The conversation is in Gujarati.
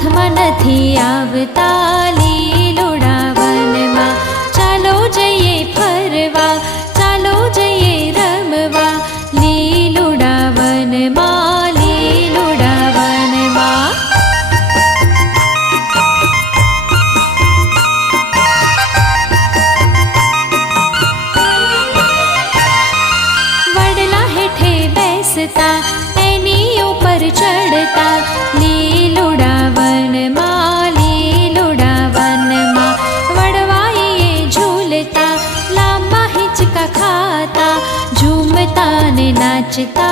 હાથમાં નથી આવતા લીલોડા વનમાં. ચાલો જઈએ ફરવા, ચાલો જઈએ રમવા લીલોડા વનમાં, લીલોડા વનમાં. વડલા હેઠે બેસતા એની ઉપર ચડતા લીલોડા વનમાં, લીલોડા વનમાં. વડવાઈએ ઝૂલતા લાંબા હિંચકા ખાતા ઝૂમતા ને નાચતા